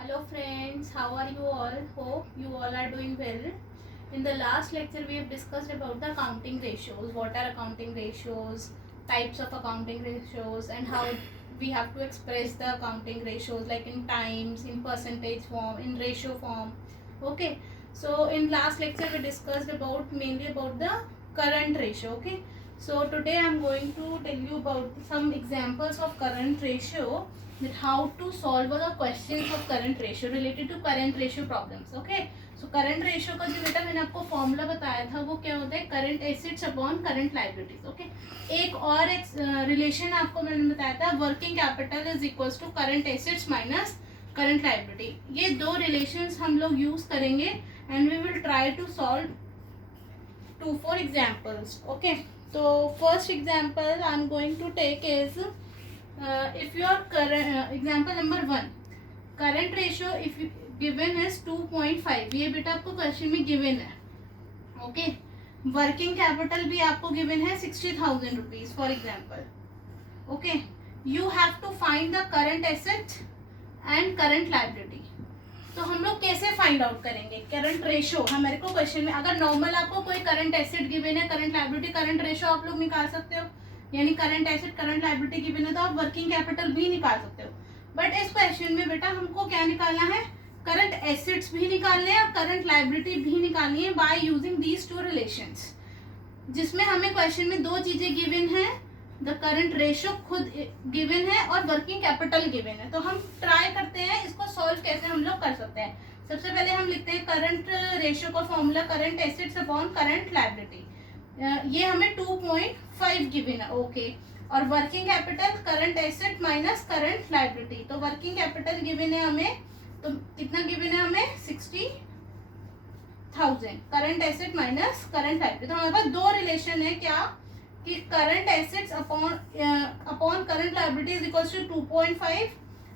Hello friends, how are you all? Hope you all are doing well. In the last lecture we have discussed about the accounting ratios. What are accounting ratios, types of accounting ratios, and how we have to express the accounting ratios like in times, in percentage form, in ratio form. Okay. So in last lecture we discussed about mainly about the current ratio. Okay. So today I am going to tell you about some examples of current ratio, that how to solve the questions of current ratio related to current ratio problems. Okay. So current ratio का जो बेटा मैंने आपको formula बताया था वो क्या होता है, current assets upon current liabilities. Okay. एक और एक रिलेशन आपको मैंने बताया था, working capital is equals to current assets minus current liability. ये दो रिलेशंस हम लोग यूज करेंगे and we will try to solve 2-4 examples. Okay. तो first example I am going to take is if your current example number 1, current ratio if given is 2.5. ये बेटा आपको question में गिवन है. ओके. वर्किंग कैपिटल भी आपको given है 60,000 rupees for example. Okay. You have to find the current asset and current liability. तो हम लोग कैसे फाइंड आउट करेंगे करंट रेशियो? हमारे को क्वेश्चन में अगर नॉर्मल आपको कोई करंट एसेट गिवन है, करंट लाइबिलिटी, करंट रेशियो आप लोग निकाल सकते हो, यानी current asset current liability given है तो आप वर्किंग कैपिटल भी निकाल सकते हो. बट इस क्वेश्चन में बेटा हमको क्या निकालना है, करंट एसेट्स भी निकालने हैं और करंट लाइबिलिटी भी निकालनी है by using these two relations, जिसमें हमें क्वेश्चन में दो चीजें गिवन है, द करंट रेशियो खुद गिवन है और वर्किंग कैपिटल गिवन है. तो हम ट्राई करते हैं इसको सॉल्व कैसे हम लोग कर सकते हैं. सबसे पहले हम लिखते हैं करंट रेशियो का formula current assets upon current liability. ये हमें 2.5 गिवन है. ओके. और working capital current asset minus current liability. तो वर्किंग कैपिटल गिवन है हमें, तो कितना गिवन है हमें 60,000. Current asset minus current liability. तो हमारे पास दो रिलेशन है क्या, कि current assets upon current liability is equals to 2.5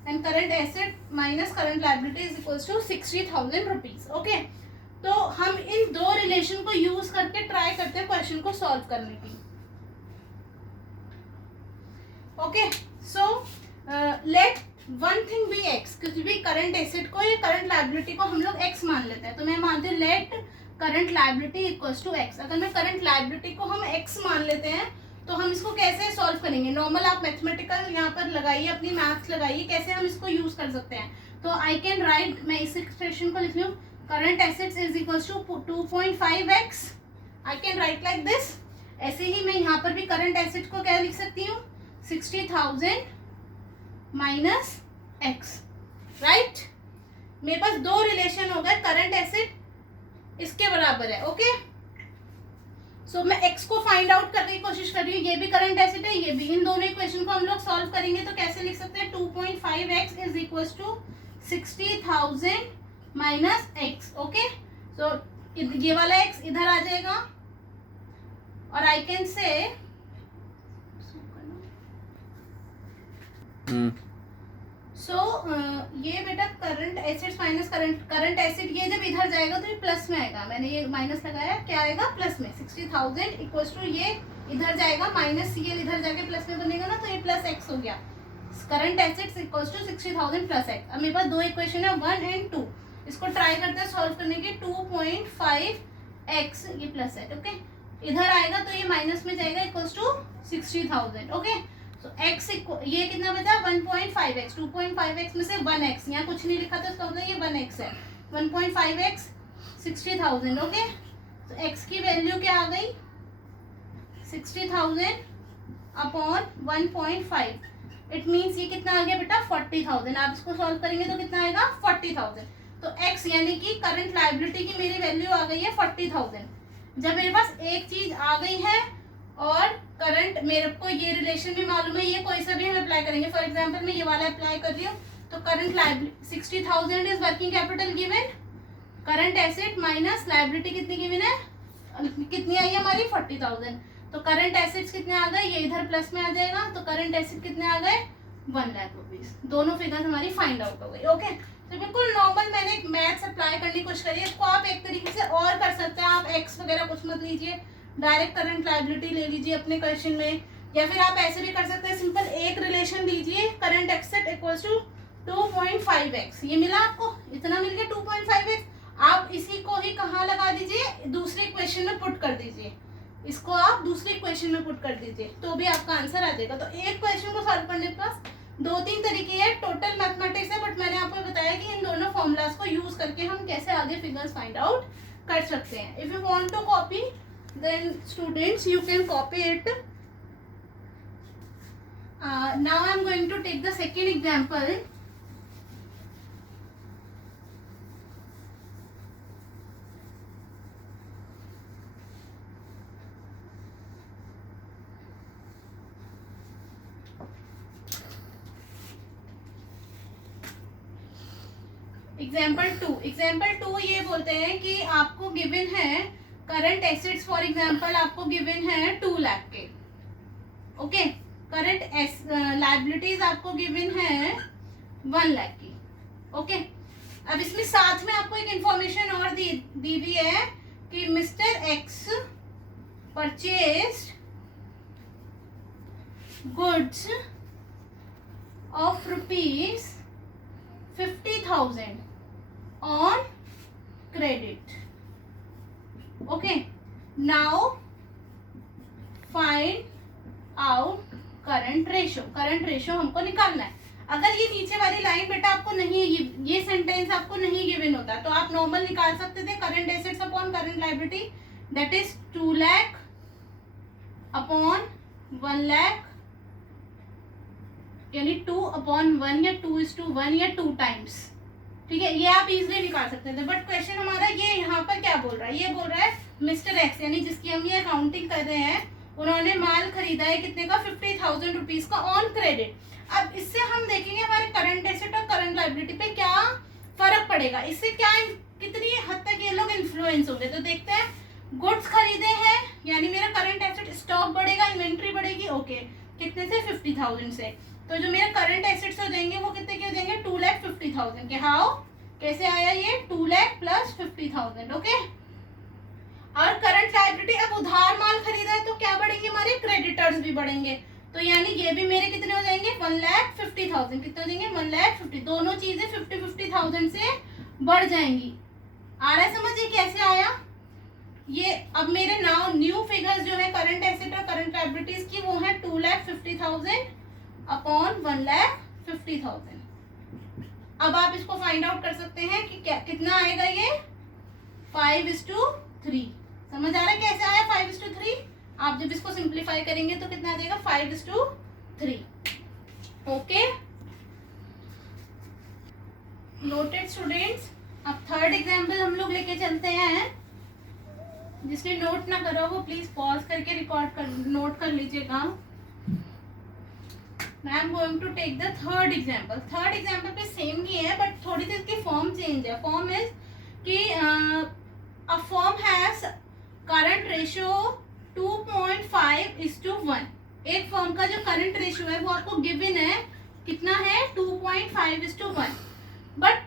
and current asset minus current liability is equals to 60,000 rupees. Okay. तो हम इन दो रिलेशन को यूज करके ट्राई करते हैं क्वेश्चन को सॉल्व करने की. Okay. So let one thing be x. कुछ भी करंट एसेट को या करंट लाइबिलिटी को हम लोग एक्स मान लेते हैं. तो मैं मानती हूँ let current liability equals to x. अगर मैं करंट लाइबिलिटी को हम एक्स मान लेते हैं तो हम इसको कैसे सॉल्व करेंगे. नॉर्मल आप मैथमेटिकल यहाँ पर लगाइए, अपनी मैथ्स लगाइए, कैसे हम इसको यूज कर सकते हैं. तो आई कैन राइट, मैं इस एक्सप्रेशन को लिख लूँ, current assets is equals to 2.5x. I can write like this. ऐसे ही मैं यहाँ पर भी करंट एसेट को क्या लिख सकती हूँ, 60,000 माइनस x. राइट. मेरे पास दो रिलेशन हो गए, करंट एसेट इसके बराबर है. ओके. सो मैं x को फाइंड आउट करने की कोशिश कर रही हूँ. ये भी करंट एसेट है, ये भी. इन दोनों इक्वेशन को हम लोग सॉल्व करेंगे तो कैसे लिख सकते हैं, 2.5x is equals to 60,000 minus x. Okay. So ये वाला एक्स इधर आ जाएगा और आई कैन से ये बेटा current assets minus current asset, ये जब इधर जाएगा तो ये प्लस में आएगा. मैंने ये माइनस लगाया, क्या आएगा प्लस में. 60,000 इक्वल्स टू ये इधर जाएगा माइनस, ये इधर जाके प्लस में बनेगा ना, तो ये प्लस एक्स हो गया. Current assets equals to 60,000 plus x. अब मेरे पास दो इक्वेशन है 1 एंड 2. इसको ट्राई करते हैं सॉल्व करने के. 2.5x ये प्लस है. ओके. इधर आएगा तो ये माइनस में जाएगा, इक्वल्स टू 60,000. ओके. तो x ये कितना बचा, 1.5x. 2.5x में से 1x, यहाँ कुछ नहीं लिखा था, इसका मतलब ये 1x है. 1.5x 60,000. ओके. तो x की वैल्यू क्या आ गई, 60,000 अपॉन 1.5. इट मीन्स ये कितना आ गया बेटा, 40,000. आप इसको सॉल्व करेंगे तो कितना आएगा, 40,000. तो x यानी कि करंट लाइबिलिटी की मेरी वैल्यू आ गई है 40,000. जब मेरे पास एक चीज आ गई है और करंट, मेरे को ये रिलेशन भी मालूम है, ये कोई सा भी हम अप्लाई करेंगे. फॉर एग्जांपल मैं ये वाला अप्लाई कर रही हूँ, तो current liability 60,000 is working capital given, current asset minus liability कितनी गिवन है, कितनी आई हमारी 40,000. तो करंट एसेट्स कितने आ गए, ये इधर प्लस में आ जाएगा, तो करंट एसेट कितने आ गए, 1 लाख रुपीज. दोनों फिगर हमारी फाइंड आउट हो गई. ओके. तो बिल्कुल नॉर्मल मैंने मैथ्स अप्लाई करने की कोशिश करी है. इसको आप एक तरीके से और कर सकते हैं. आप एक्स वगैरह कुछ मत लीजिए, डायरेक्ट करंट लाइबिलिटी ले लीजिए अपने क्वेश्चन में, या फिर आप ऐसे भी कर सकते हैं, सिंपल एक रिलेशन लीजिए, current asset equals to 2.5x, ये मिला आपको, इतना मिल गया 2.5x। आप इसी को ही कहाँ लगा दीजिए, दूसरे इक्वेशन में पुट कर दीजिए, इसको आप दूसरे इक्वेशन में पुट कर दीजिए तो भी आपका आंसर आ जाएगा। तो एक क्वेश्चन को सॉल्व करने के पास 2-3 तरीके हैं, टोटल मैथमेटिक्स है, बट मैंने आपको बताया कि इन दोनों फॉर्मूलाज को यूज करके हम कैसे आगे फिगर्स फाइंड आउट कर सकते हैं। If you want to copy then students you can copy it. Now I am going to take the second example. Example two ये बोलते हैं कि आपको गिवन है करंट एसेट्स, फॉर एग्जाम्पल आपको गिवन है 2 लाख के, ओके। करंट लायबिलिटीज आपको गिवन है 1 लाख की, ओके। अब इसमें साथ में आपको एक इंफॉर्मेशन और दी हुई है कि mister x purchased goods of rupees 50,000 on credit, okay। now find out current ratio। Current ratio हमको निकालना है। अगर ये नीचे वाली लाइन बेटा आपको नहीं, ये सेंटेंस आपको नहीं गिवन होता तो आप नॉर्मल निकाल सकते थे, current assets upon current liability, that is 2 lakh upon 1 lakh, यानी 2/1 या 2:1 या 2 टाइम्स, ठीक है। ये आप इजीली निकाल सकते थे, बट क्वेश्चन हमारा ये यहाँ पर क्या बोल रहा है, ये बोल रहा है मिस्टर एक्स यानी जिसकी हम ये अकाउंटिंग कर रहे हैं, उन्होंने माल खरीदा है कितने का, 50,000 रुपीज का ऑन क्रेडिट। अब इससे हम देखेंगे हमारे करंट एसेट और करंट लायबिलिटी पे क्या फर्क पड़ेगा, इससे क्या कितनी हद तक ये लोग इन्फ्लुएंस होंगे। तो देखते हैं, गुड्स खरीदे हैं यानी मेरा करंट एसेट स्टॉक बढ़ेगा, इन्वेंट्री बढ़ेगी, ओके। कितने से, 50,000 से। तो जो मेरे करंट एसेट्स हो जाएंगे वो कितने के हो जाएंगे, 2,50,000 के। हाउ, कैसे आया ये, 2 लाख प्लस 50,000, ओके। और करंट लायबिलिटी, अब उधार माल खरीदा है तो क्या बढ़ेंगे, हमारे क्रेडिटर्स भी बढ़ेंगे, तो यानी ये भी मेरे कितने हो जाएंगे, 1,50,000, कितने हो जाएंगे, 1,50,000। दोनों चीजें 50,000 से बढ़ जाएंगी। आ रहा है समझ, ये कैसे आया ये। अब मेरे नाउ न्यू फिगर्स जो है करंट एसेट और करंट लायबिलिटीज की, वो है 2,50,000 अपॉन 1,50,000। अब आप इसको फाइंड आउट कर सकते हैं कि क्या कितना आएगा, ये 5:3। समझ आ रहा है कैसे आया 5:3। आप जब इसको सिंप्लीफाई करेंगे तो कितना आ जाएगा, 5:3, ओके। Noted students. अब थर्ड एग्जाम्पल हम लोग लेके चलते हैं। जिसने नोट ना करा वो प्लीज पॉज करके नोट कर लीजिएगा। मैं am going to take the third example. Third example पे सेम ही है बट थोड़ी सी इसकी फॉर्म चेंज है। फॉर्म इज कि a firm has current ratio 2.5:1। एक फॉर्म का जो करंट रेशियो है वो आपको गिवन है, कितना है, 2.5:1। बट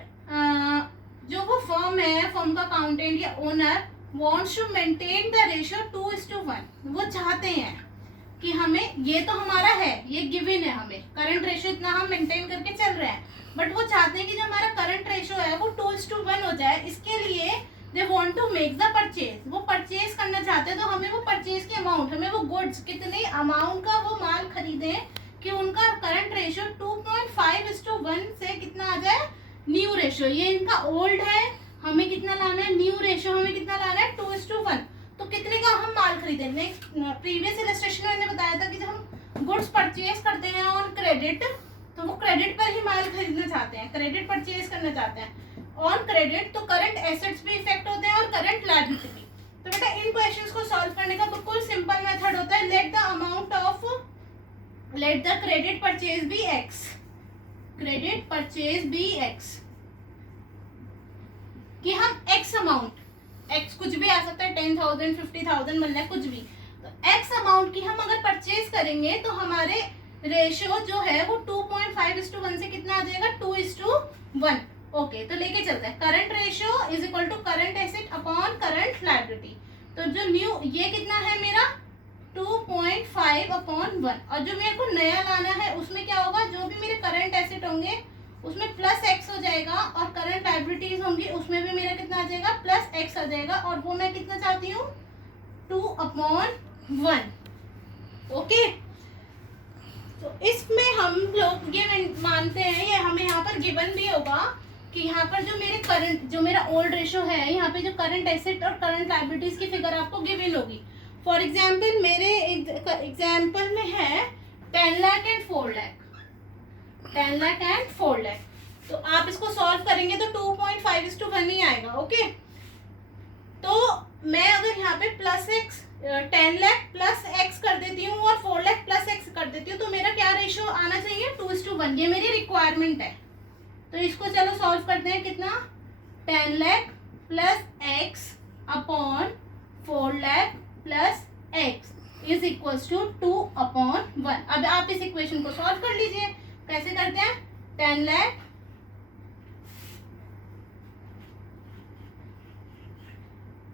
जो वो फॉर्म है, फॉर्म का अकाउंटेंट या owner wants to maintain the ratio 2:1। वो चाहते हैं कि हमें, ये तो हमारा है, ये गिवन है, हमें करंट रेशियो इतना हम मेंटेन करके चल रहे हैं, बट वो चाहते हैं कि जो हमारा करंट रेशियो है वो 2:1 हो जाए। इसके लिए they want to make the purchase. वो परचेज करना चाहते हैं, तो हमें वो परचेज की अमाउंट, हमें वो गुड्स कितने अमाउंट का वो माल खरीदे कि उनका करंट रेशियो 2.5:1 से कितना आ जाए, न्यू रेशियो। ये इनका ओल्ड है, हमें कितना लाना है, न्यू रेशियो हमें कितना लाना है, 2:1। तो कितने का हम माल खरीदें। नेक्स्ट प्रीवियस इलस्ट्रेशन में मैंने बताया था कि जब हम गुड्स परचेज करते हैं ऑन क्रेडिट, तो वो क्रेडिट पर ही माल खरीदना चाहते हैं, क्रेडिट परचेज करना चाहते हैं ऑन क्रेडिट। तो करंट एसेट्स भी इफेक्ट होते हैं और करंट लायबिलिटी भी। तो बेटा इन क्वेश्चंस को सॉल्व करने का बिल्कुल सिंपल मेथड होता है, let the credit purchase be x, credit purchase be x, कि हम एक्स अमाउंट, एक्स कुछ भी आ सकता है, 10,000, 50,000 मिल रहा है, कुछ भी, तो एक्स अमाउंट की हम अगर परचेज करेंगे तो हमारे रेशियो जो है वो 2.5:1 से कितना आ जाएगा, 2:1। ओके, तो लेके चलते हैं। Current ratio is equal to current asset upon current liability. तो जो न्यू, ये कितना है मेरा 2.5/1, और जो मेरे को नया लाना है उसमें क्या होगा, जो भी मेरे करंट एसेट होंगे उसमें प्लस एक्स हो जाएगा, और करंट लाइबिलिटीज होंगी उसमें भी मेरा कितना आ जाएगा, प्लस एक्स आ जाएगा, और वो मैं कितना चाहती हूँ, 2/1। ओके, तो इसमें हम लोग ये मानते हैं, ये हमें यहाँ पर गिवन भी होगा कि यहाँ पर जो मेरे करंट, जो मेरा ओल्ड रेशो है, यहाँ पे जो करंट एसेट और करंट लाइबिलिटीज की फिगर आपको गिवन होगी। फॉर एग्जाम्पल मेरे एग्जाम्पल में है 10 लाख एंड 4 लाख, 10 लाख एंड 4 लाख। तो आप इसको सॉल्व करेंगे तो 2.5:1 ही आएगा। ओके, तो मैं अगर यहाँ पे plus x 10 lakh plus x कर देती हूँ और 4 लाख प्लस एक्स कर देती हूँ, तो मेरा क्या रेशो आना चाहिए, 2:1। ये मेरी रिक्वायरमेंट है। तो इसको चलो सॉल्व करते हैं। कितना, 10 lakh plus x upon 4 lakh plus x is equals to 2/1। अब आप इस इक्वेशन को सॉल्व कर लीजिए। कैसे करते हैं, 10 lakh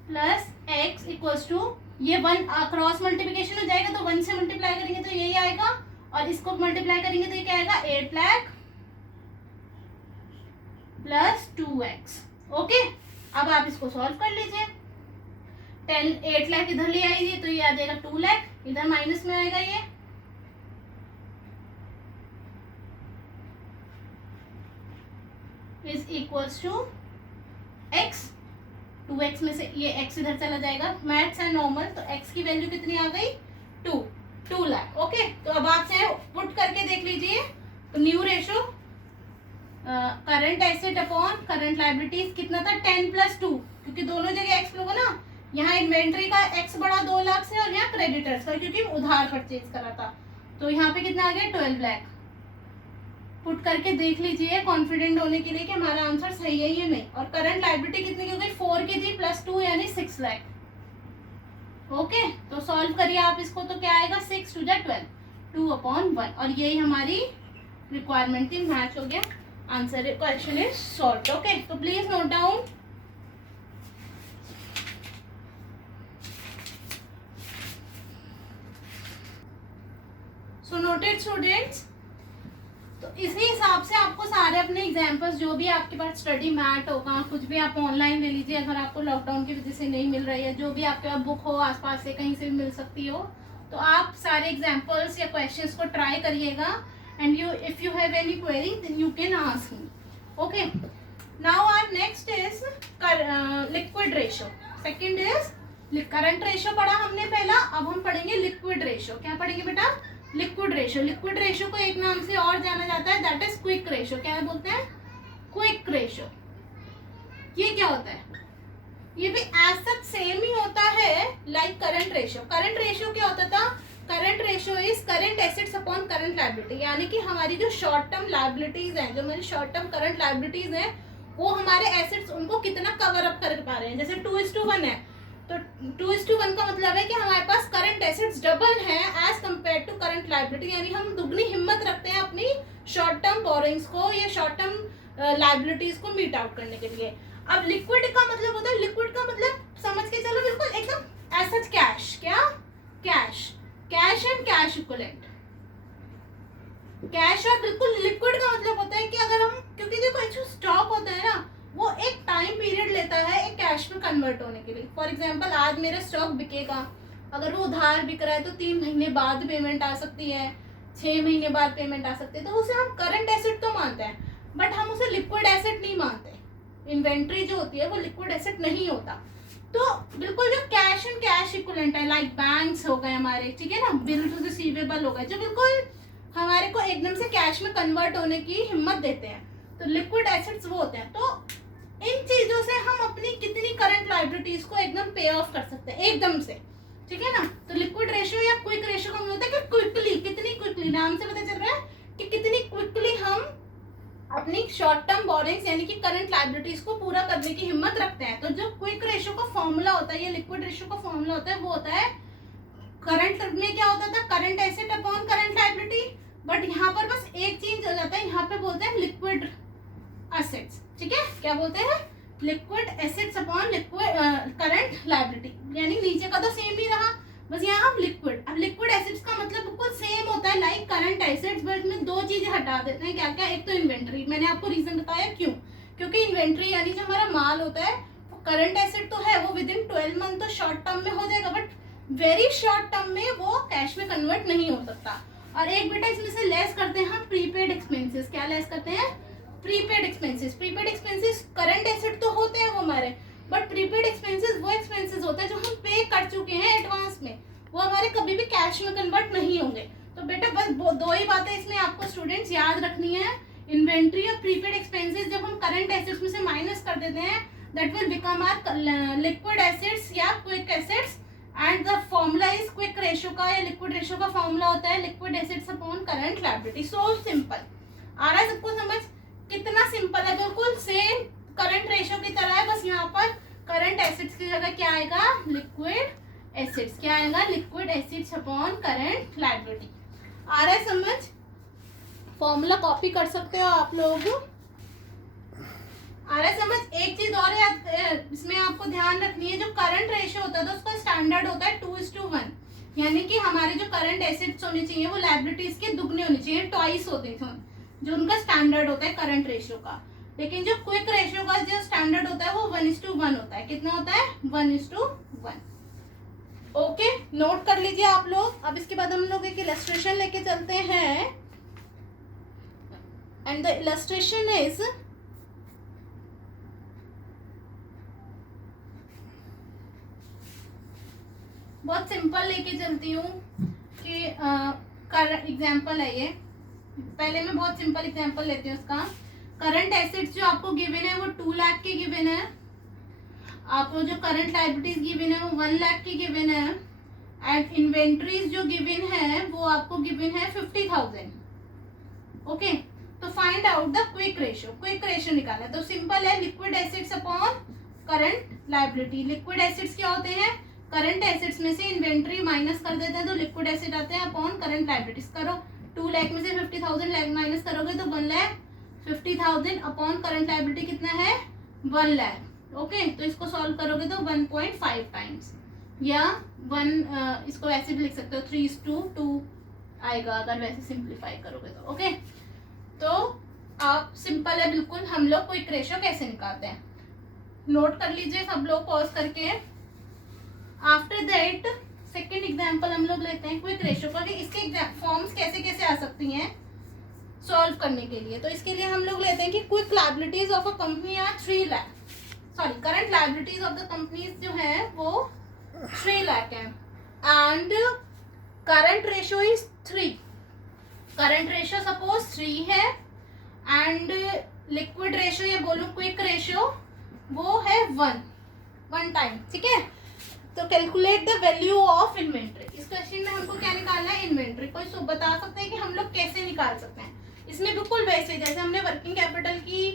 plus x equals to, ये 1 क्रॉस मल्टीप्लिकेशन हो जाएगा तो 1 से मल्टीप्लाई करेंगे तो यही आएगा, और इसको मल्टीप्लाई करेंगे तो ये क्या आएगा, 8 लाख प्लस 2x। ओके, अब आप इसको सॉल्व कर लीजिए। 8 लाख इधर ले आइए तो ये आ जाएगा 2 लाख, इधर माइनस में आएगा ये, is equals to x। 2x में से ये x इधर चला जाएगा, मैथ्स है नॉर्मल, तो x की वैल्यू कितनी आ गई, 2 लाख। ओके, तो अब आप चाहे पुट करके देख लीजिए। तो new ratio current asset upon current liabilities कितना था, 10 + 2, क्योंकि दोनों जगह एक्स लोगों ना, यहाँ इन्वेंट्री का एक्स बढ़ा 2 लाख से, और यहाँ क्रेडिटर्स का, क्योंकि उधार परचेज करा था, तो यहाँ पे कितना आ गया, 12 लाख। पुट करके देख लीजिए कॉन्फिडेंट होने के लिए कि हमारा आंसर सही है या नहीं। और करंट लाइबिलिटी कितनी की हो गई, 4 की थी प्लस 2 यानी 6 लाख। ओके, तो सॉल्व करिए आप इसको, तो क्या आएगा, 6 × 12, 2/1, और यही हमारी रिक्वायरमेंट थी। मैच हो गया, answer question is solved. Okay, तो please note down. So noted students, तो इसी हिसाब से आपको सारे अपने एग्जाम्पल्स, जो भी आपके पास स्टडी मैट होगा, कुछ भी आप ऑनलाइन ले लीजिए, अगर आपको लॉकडाउन की वजह से नहीं मिल रही है, जो भी आपके पास बुक हो आसपास से कहीं से भी मिल सकती हो, तो आप सारे एग्जाम्पल्स या क्वेश्चंस को ट्राई करिएगा, and you if you have any query then you can ask me. Okay, now our next is liquid ratio. Second is current ratio पढ़ा हमने पहला, अब हम पढ़ेंगे लिक्विड रेशो। क्या पढ़ेंगे बेटा, लिक्विड रेशो। लिक्विड रेशो को एक नाम से और जाना जाता है, दैट इज क्विक रेशो। क्या बोलते हैं, क्विक रेशो। ये क्या होता है, ये भी एज सच सेम ही होता है like current ratio. Current ratio क्या होता था, current ratio is current assets upon current liability, यानी कि हमारी जो शॉर्ट टर्म लायबिलिटीज हैं, जो हमारी शॉर्ट टर्म करंट लायबिलिटीज हैं, वो हमारे एसेट्स उनको कितना कवर अप कर पा रहे हैं। जैसे 2:1 है, तो 2:1 का मतलब है कि हमारे पास करंट एसेट्स डबल है as compare to current liability, यानी हम दुगनी हिम्मत रखते हैं अपनी शॉर्ट टर्म बोरिंग्स को या शॉर्ट टर्म लायबिलिटीज को मीट आउट करने के लिए। अब लिक्विड का मतलब होता है, लिक्विड का मतलब समझ के चलो बिल्कुल एकदम एज कैश। क्या, cash, cash and cash equivalent. Cash और बिल्कुल लिक्विड का मतलब होता है कि अगर हम, क्योंकि देखो जो स्टॉक होता है ना, वो एक टाइम पीरियड लेता है एक कैश में कन्वर्ट होने के लिए। फॉर एग्जांपल आज मेरा स्टॉक बिकेगा, अगर वो उधार बिक रहा है तो 3 महीने बाद पेमेंट आ सकती है, 6 महीने बाद पेमेंट आ सकती है, तो उसे हम करंट एसेट तो मानते हैं, बट हम उसे लिक्विड एसेट नहीं मानते। इन्वेंट्री जो होती है वो लिक्विड एसेट नहीं होता। तो बिल्कुल जो कैश एंड कैश इक्विवेलेंट है, लाइक बैंक्स हो गए हमारे, ठीक है ना, बिल्स रिसीवेबल हो गए, जो बिल्कुल हमारे को एकदम से कैश में कन्वर्ट होने की हिम्मत देते हैं, तो लिक्विड एसेट्स वो होते हैं। तो इन चीजों से हम अपनी कितनी करंट लायबिलिटीज को एकदम पे ऑफ कर सकते हैं एकदम से, ठीक है ना। तो लिक्विड रेशियो या क्विक रेशियो का मतलब होता है कि क्विकली, कितनी क्विकली, नाम से पता चल रहा है कि कितनी क्विकली हम अपनी शॉर्ट टर्म बोरिंग्स यानी कि करंट लायबिलिटीज को पूरा करने की हिम्मत रखते हैं। तो जो क्विक रेशियो का फॉर्मूला होता है, ये लिक्विड रेशियो का फॉर्मूला होता है, वो होता है करंट में क्या होता था, current asset upon current liability, but यहाँ पर बस एक चीज हो जाता है, यहाँ पे बोलते हैं लिक्विड एसेट्स, ठीक है। क्या बोलते हैं, liquid assets upon liquid current liability, यानी नीचे का तो सेम ही रहा, बस यहाँ हम लिक्विड, अब लिक्विड एसिड्स का मतलब बिल्कुल सेम होता है लाइक करंट एसिड्स, बट में दो चीजें हटा देते हैं। क्या क्या? एक तो इन्वेंट्री, मैंने आपको रीजन बताया क्यों, क्योंकि इन्वेंट्री यानी जो हमारा माल होता है वो करंट एसिड तो है, वो विद इन 12 मंथ तो शॉर्ट टर्म में हो जाएगा, बट वेरी शॉर्ट टर्म में वो कैश में कन्वर्ट नहीं हो सकता। और एक बेटा इसमें से लेस करते हैं हम प्रीपेड एक्सपेंसेस। क्या लेस करते हैं? Prepaid expenses. Prepaid expenses current acid तो होते हैं वो हमारे, बट प्रीपेड एक्सपेंसेस वो एक्सपेंसेस होते हैं जो हम पे कर चुके हैं एडवांस में, वो हमारे कभी भी कैश में कन्वर्ट नहीं होंगे। तो बेटा बस दो ही बातें इसमें आपको स्टूडेंट्स याद रखनी है, इन्वेंट्री और प्रीपेड एक्सपेंसेस जब हम करंट एसिड्स में से माइनस कर देते हैं that will become our liquid assets या quick assets, and the formula is quick ratio का या लिक्विड रेशियो का फॉर्मूला होता है liquid assets upon current liability. So simple. आ रहा है सबको समझ? कितना सिंपल है, बिल्कुल सेम करंट रेशियो की तरह है, बस यहाँ पर करंट एसिड्स की जगह क्या आएगा? Liquid assets. क्या आएगा? Liquid assets upon current liability. आ रहा है समझ? फॉर्मूला कॉपी कर सकते हो आप लोग। आ रहा है समझ? एक चीज और याद इसमें आपको ध्यान रखनी है, जो करंट रेशियो होता है तो उसका स्टैंडर्ड होता है 2:1, यानी कि हमारे जो करंट एसिड्स होने चाहिए वो लायबिलिटीज के दुगने होने चाहिए, ट्वाइस होते थे जो उनका स्टैंडर्ड होता है करंट रेशियो का। लेकिन जो क्विक रेशियो का जो स्टैंडर्ड होता है वो 1:1 होता है। कितना होता है? 1:1। ओके, नोट कर लीजिए आप लोग। अब इसके बाद हम लोग एक इलस्ट्रेशन लेके चलते हैं, एंड द इलस्ट्रेशन इज बहुत सिंपल लेके चलती हूँ कि एग्जाम्पल है ये। पहले मैं बहुत सिंपल एग्जाम्पल लेती हूँ उसका। करंट एसिड्स जो आपको गिवन है वो 2 लाख के गिवन है, आपको जो करंट लायबिलिटीज गिवन है वो 1 लाख की गिवन है, एंड इन्वेंट्रीज जो गिवन है वो आपको गिवन है 50,000। ओके, तो find out the quick ratio. Quick ratio निकालना है तो सिंपल है, liquid assets upon current liability. Liquid assets क्या होते हैं? करंट एसिड्स में से इन्वेंट्री माइनस कर देते हैं तो लिक्विड एसिड आते हैं अपॉन करंट लायबिलिटीज। करो, 2 लाख में से 50,000 माइनस करोगे तो 1,50,000 अपॉन करंट लायबिलिटी कितना है? 1 लाख। ओके, तो इसको सॉल्व करोगे तो 1.5 टाइम्स, या 1 इसको ऐसे भी लिख सकते हो 3:2 आएगा अगर वैसे सिंप्लीफाई करोगे तो। ओके, तो आप सिंपल है बिल्कुल। हम लोग क्विक रेशियो कैसे निकालते हैं नोट कर लीजिए सब लोग पॉज करके। आफ्टर दैट सेकेंड एग्जाम्पल हम लोग लेते हैं क्विक रेशियो का, कि इसके फॉर्म्स कैसे कैसे आ सकती हैं सॉल्व करने के लिए। तो इसके लिए हम लोग लेते हैं कि quick liabilities of a company are 3 lakh, sorry current liabilities of the companies जो है वो 3 लाख है, and current ratio is 3। Current ratio suppose 3 है, एंड लिक्विड रेशियो या बोलूं क्विक रेशियो वो है 1 टाइम। ठीक है, तो calculate the value of inventory. इस क्वेश्चन में हमको क्या निकालना है? इन्वेंट्री। कोई बता सकते हैं कि हम लोग कैसे निकाल सकते हैं? इसमें बिल्कुल वैसे जैसे हमने वर्किंग कैपिटल की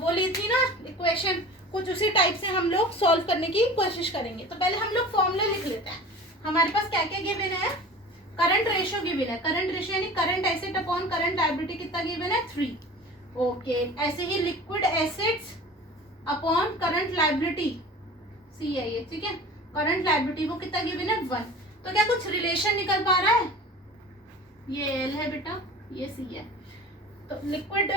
वो ली थी ना इक्वेशन, कुछ उसी टाइप से हम लोग सॉल्व करने की कोशिश करेंगे। तो पहले हम लोग फॉर्मूला लिख लेते हैं। हमारे पास क्या क्या गिवन है? करंट रेशियो गिवन है, करंट रेशियो यानी current assets upon current liability कितना गिवन है? 3। ओके, ऐसे ही liquid assets upon current liability सी है ये। ठीक है, करंट लायबिलिटी वो कितना गिवन है? 1। तो क्या कुछ रिलेशन निकल पा रहा है? ये एल है बेटा, ये सी है, तो लिक्विड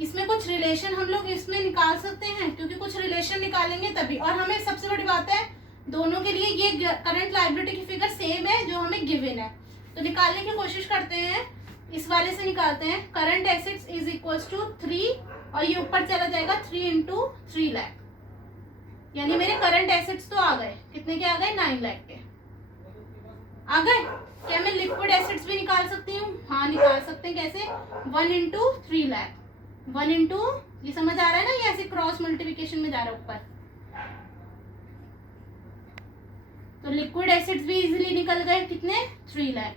इसमें कुछ रिलेशन हम लोग इसमें निकाल सकते हैं, क्योंकि कुछ रिलेशन निकालेंगे तभी। और हमें सबसे बड़ी बात है दोनों के लिए ये करंट लायबिलिटी की फिगर सेम है जो हमें गिवन है, तो निकालने की कोशिश करते हैं। इस वाले से निकालते हैं। Current assets is equals to 3 और ये ऊपर चला जाएगा 3 × 3 लाख, यानी मेरे करंट एसिड्स तो आ गए। कितने के आ गए? 9 लाख के आ गए। क्या मैं लिक्विड एसिड्स भी निकाल सकती हूँ? हाँ, निकाल सकते हैं। कैसे? 1 × 3 लाख, 1 × ये समझ आ रहा है ना, ये ऐसे क्रॉस मल्टीप्लिकेशन में जा रहा है ऊपर। तो लिक्विड एसिड्स भी इजीली निकल गए। कितने? 3 लाख।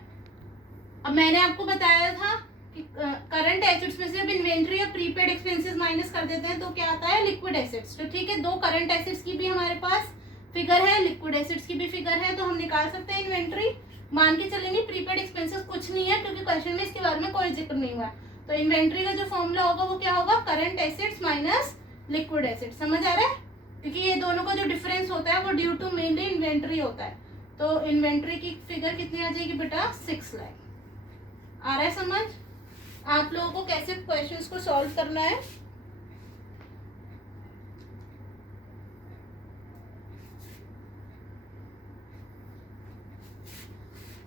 अब मैंने आपको बताया था कि करंट एसिड्स में से जब इन्वेंट्री या प्रीपेड एक्सपेंसेस माइनस कर देते हैं तो क्या आता है? Liquid acids. तो ठीक है, 2 करंट एसिड्स की भी हमारे पास फिगर है, लिक्विड एसिड्स की भी फिगर है, तो हम निकाल सकते हैं इन्वेंट्री। मान के चलेंगे प्रीपेड एक्सपेंसेस कुछ नहीं है, क्योंकि क्वेश्चन में इसके बारे में कोई जिक्र नहीं हुआ। तो इन्वेंट्री का जो फॉर्मूला होगा वो क्या होगा? Current assets minus liquid acids. समझ आ रहा है? क्योंकि ये दोनों का जो डिफरेंस होता है वो ड्यू टू मेनली इन्वेंट्री होता है। तो इन्वेंट्री की फिगर कितनी आ जाएगी बेटा 6 लाख। आ रहा है समझ आप लोगों को कैसे क्वेश्चंस को सॉल्व करना है?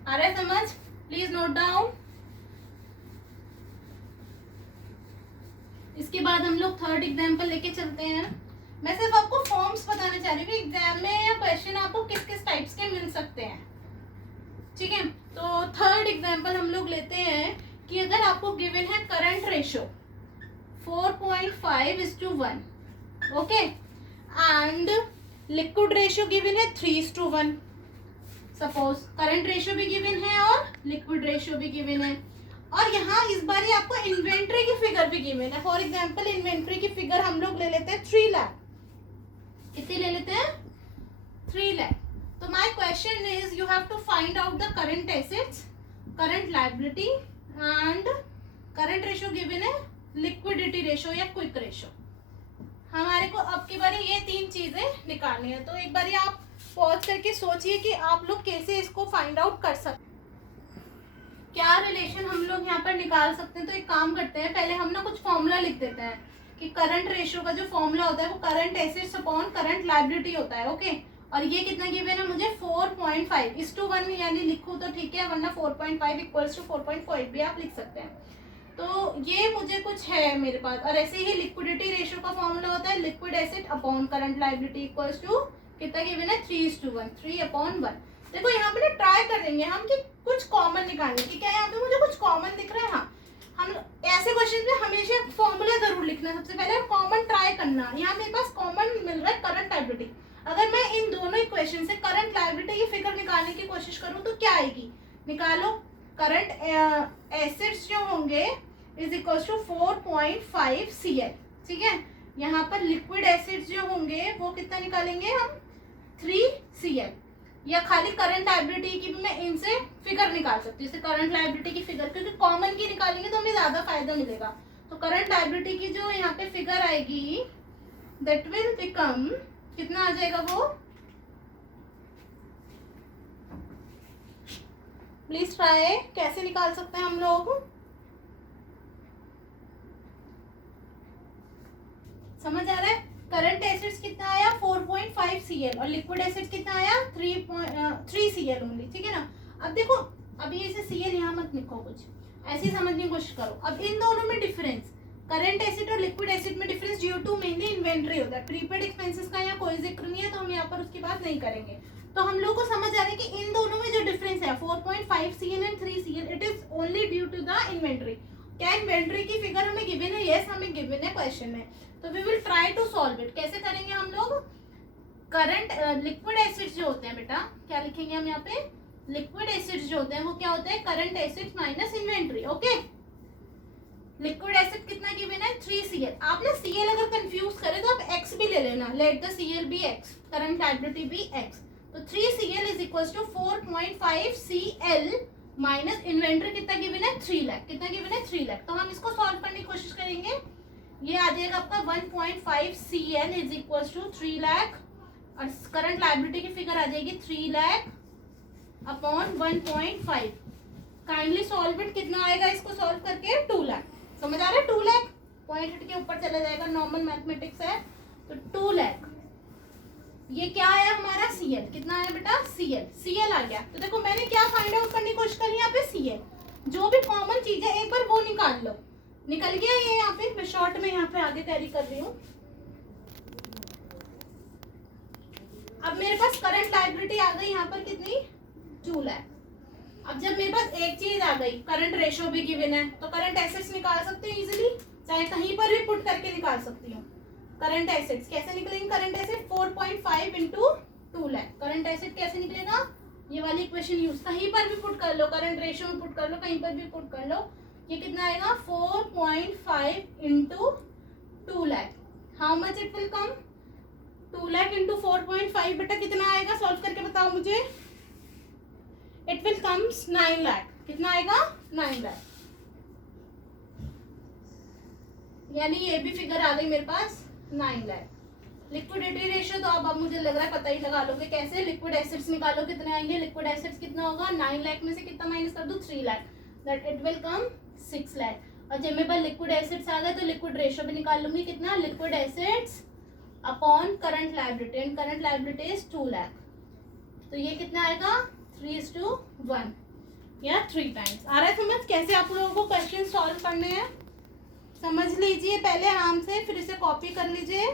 आ रहा है समझ? Please note down. इसके बाद हम लोग थर्ड एग्जाम्पल लेके चलते हैं। मैं सिर्फ आपको फॉर्म्स बताना चाह रही हूँ कि एग्जाम में या क्वेश्चन आपको किस किस टाइप्स के मिल सकते हैं, ठीक है। तो थर्ड एग्जाम्पल हम लोग लेते हैं कि अगर आपको गिवन है current ratio 4.5:1, okay, and liquid ratio given है 3:1। सपोज करंट रेशो भी गिवन है और लिक्विड रेशो भी गिवन है, और यहाँ इस बार ही आपको इन्वेंट्री की फिगर भी गिवन है। फॉर एग्जाम्पल इन्वेंट्री की फिगर हम लोग ले लेते हैं 3 लाख। कितनी ले लेते हैं? 3 लाख। तो my question is you have to find out the current assets, current liability and current ratio given है, लिक्विडिटी रेशो या क्विक रेशो। हमारे को अब की बारी ये 3 चीजें निकालनी है। तो एक बारी आप पॉज करके सोचिए कि आप लोग कैसे इसको फाइंड आउट कर सकते हैं, क्या रिलेशन हम लोग यहाँ पर निकाल सकते हैं। तो एक काम करते हैं, पहले हम ना कुछ फॉर्मूला लिख देते हैं कि करंट रेशियो का जो फॉर्मूला होता है वो current assets upon current liability होता है, ओके। और ये कितना गिवन है मुझे 4.5:1, यानी लिखूँ तो ठीक है, वरना 4.5 इक्वल्स टू 4.5 भी आप लिख सकते हैं। तो ये मुझे कुछ है मेरे पास। और ऐसे ही लिक्विडिटी रेशियो का फॉर्मूला होता है liquid asset upon current liability equals to कितना गिवन है 3:1, 3/1। देखो यहाँ पे ना ट्राई कर देंगे हम कि कुछ कॉमन निकालने की। क्या यहाँ पे मुझे कुछ कॉमन दिख रहा है? हाँ, हम ऐसे क्वेश्चन में हमेशा फॉर्मूला जरूर लिखना, सबसे पहले कॉमन ट्राई करना। यहाँ मेरे पास कॉमन मिल रहा है करंट लायबिलिटी। अगर मैं इन दोनों इक्वेशन से करंट लायबिलिटी की फिगर निकालने की कोशिश करूँ तो क्या आएगी? निकालो। करंट एसेट्स जो होंगे इज इक्वल टू 4.5 CL, ठीक है। यहाँ पर लिक्विड एसिड्स जो होंगे वो कितना निकालेंगे हम? 3 CL। या खाली करंट लायबिलिटी की भी मैं इनसे फिगर निकाल सकती हूँ, जैसे करंट लायबिलिटी की फिगर, क्योंकि कॉमन की निकालेंगे तो हमें ज्यादा फायदा मिलेगा। तो करंट लायबिलिटी की जो यहाँ पे फिगर आएगी दैट विल बिकम, कितना आ जाएगा वो? प्लीज ट्राई, कैसे निकाल सकते हैं हम लोग? समझ आ रहा है? करंट एसिड्स कितना आया? 4.5 CL, और लिक्विड एसिड्स कितना आया? 3 CL ओनली, ठीक है ना। अब देखो, अभी ऐसे CL यहाँ मत लिखो, कुछ ऐसे समझने की कोशिश करो। अब इन दोनों में डिफरेंस, करंट एसिड और लिक्विड एसिड में difference due to mainly inventory होता है। प्रीपेड एक्सपेंसेस का यहाँ कोई जिक्र नहीं है, तो हम यहाँ पर उसकी बात नहीं करेंगे। तो हम लोग को समझ आ रहा है कि इन दोनों में जो डिफरेंस है 4.5 CL and 3 CL, it is only due to the inventory. क्या इन्वेंट्री की फिगर हमें गिवन है? यस, हमें गिवन है क्वेश्चन में। तो we will try to solve it. कैसे करेंगे हम लोग? करंट लिक्विड एसिड्स जो होते हैं बेटा, क्या लिखेंगे हम यहाँ पे? लिक्विड एसिड्स जो होते हैं वो क्या होते हैं? Current acids minus inventory, okay. Liquid acid कितना गिवन है? 3 CL। आप ना CL अगर कंफ्यूज करें तो आप x भी ले लेना, let the CL be x, current liability भी x। तो 3 CL is equal to 4.5 CL minus inventory कितना गिवन है? 3 लाख। कितना गिवन है? 3 लाख। तो हम इसको सॉल्व करने की कोशिश करेंगे। ये आ जाएगा आपका 1.5 CL is equal to 3 lakh, और करंट लायबिलिटी की फिगर आ जाएगी 3 lakh upon 1.5। Kindly solve it. कितना आएगा इसको सॉल्व करके? 2 लाख। समझ आ रहा है? 2 लाख पॉइंट हट के ऊपर चला जाएगा, नॉर्मल मैथमेटिक्स है। तो 2 लाख, ये क्या आया हमारा? CL। कितना आया बेटा? CL आ गया। तो देखो मैंने क्या फाइंड आउट करने की कोशिश करी यहाँ पे? CL। जो भी कॉमन चीज है एक बार वो निकाल लो। निकल गया ये, यहाँ पे मैं शॉर्ट में यहाँ पे आगे कैरी कर रही हूँ। अब मेरे पास करंट लायबिलिटी आ गई यहाँ पर कितनी? 2 लाख। अब जब मेरे पास एक चीज आ गई, करंट रेशो भी गिवन है, तो करंट एसेट्स निकाल सकते हैं इजीली, चाहे कहीं पर भी पुट करके निकाल सकती हूँ। करंट एसेट्स कैसे निकलेंगे? Current asset 4.5 into 2 lakh. Current asset कैसे निकलेगा? ये वाली इक्वेशन यूज कहीं पर भी पुट कर लो, करंट रेशियो में पुट कर लो, कहीं पर भी पुट कर लो। ये कितना आएगा? 4.5 into 2 lakh. How much it will come? 2 lakh into 4.5 बेटा कितना आएगा? सॉल्व करके बताओ मुझे। It will comes 9 lakh. कितना आएगा? 9 लाख। यानी ये भी फिगर आ गई मेरे पास 9 लाख। लिक्विडिटी रेशियो तो अब मुझे लग रहा है पता ही लगा लोगे कैसे। लिक्विड एसेट्स निकालो कितने आएंगे, लिक्विड एसेट्स कितना होगा 9 लाख में से कितना माइनस कर दूं 3 lakh, that it will come 6 lakh. और जब मेरे पास लिक्विड एसेट्स आ गए तो लिक्विड रेशियो भी निकाल लूंगी कितना, liquid assets upon current liability, and current liability is 2 lakh. तो ये कितना आएगा 3:1 या 3 टाइम्स। आ रहा है समझ कैसे आप लोगों को क्वेश्चन सॉल्व करने हैं? समझ लीजिए पहले आराम से, फिर इसे कॉपी कर लीजिए।